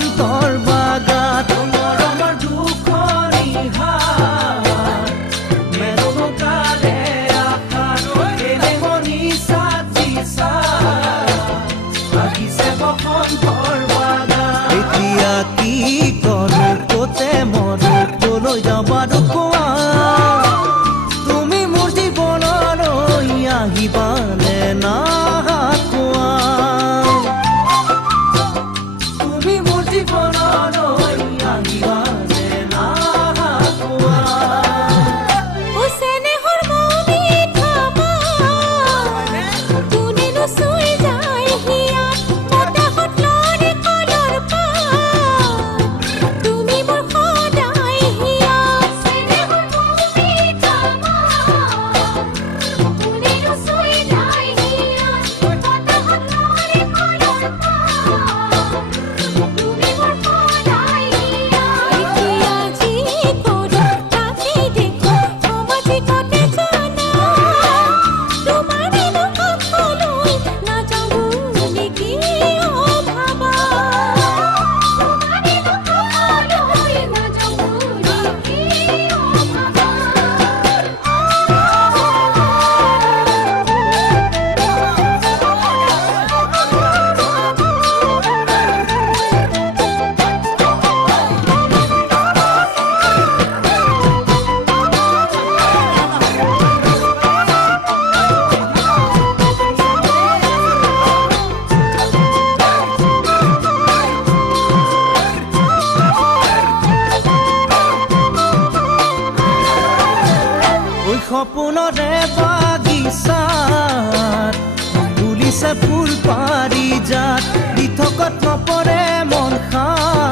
বসন্তৰ বাগাত মৰমৰ দুখৰি হাত মেলনো কালে আশাত এনে মনি সাজিছা লাগিছে বসন্তৰ বাগাত এতিয়া কি কৰো কোতে মৰো কলৈ যাবা কোৱা তুমি মোৰ জীৱনলৈ আহিবানে না কোৱা তুমি মোৰ জীৱনলৈ আহিবানে না কোৱা ওচেনেহৰ মনি থামা কোনেনো চুই যায় হিয়া বতাহত লৰি কলৰ পা তুমি মোৰ সদায় হিয়া ওচেনেহৰ মনি থামা কোনেনো চুই যায় হিয়া বতাহত লৰি কলৰ পা তুমি মোৰ সদায় হিয়া এতিয়া যি কৰো তাকে দেখো সমাজিকতে জানা তোমাৰ বিনা কাষলৈ নাযাওঁ নেকি ভাবা তোমাৰ বিনা কাষলৈ নাযাওঁ নেকি ভাবা ওই সপোনৰে বাগিচাত ফুলিছে ফুল পাৰি যাত দিঠকত নপৰে মন খাত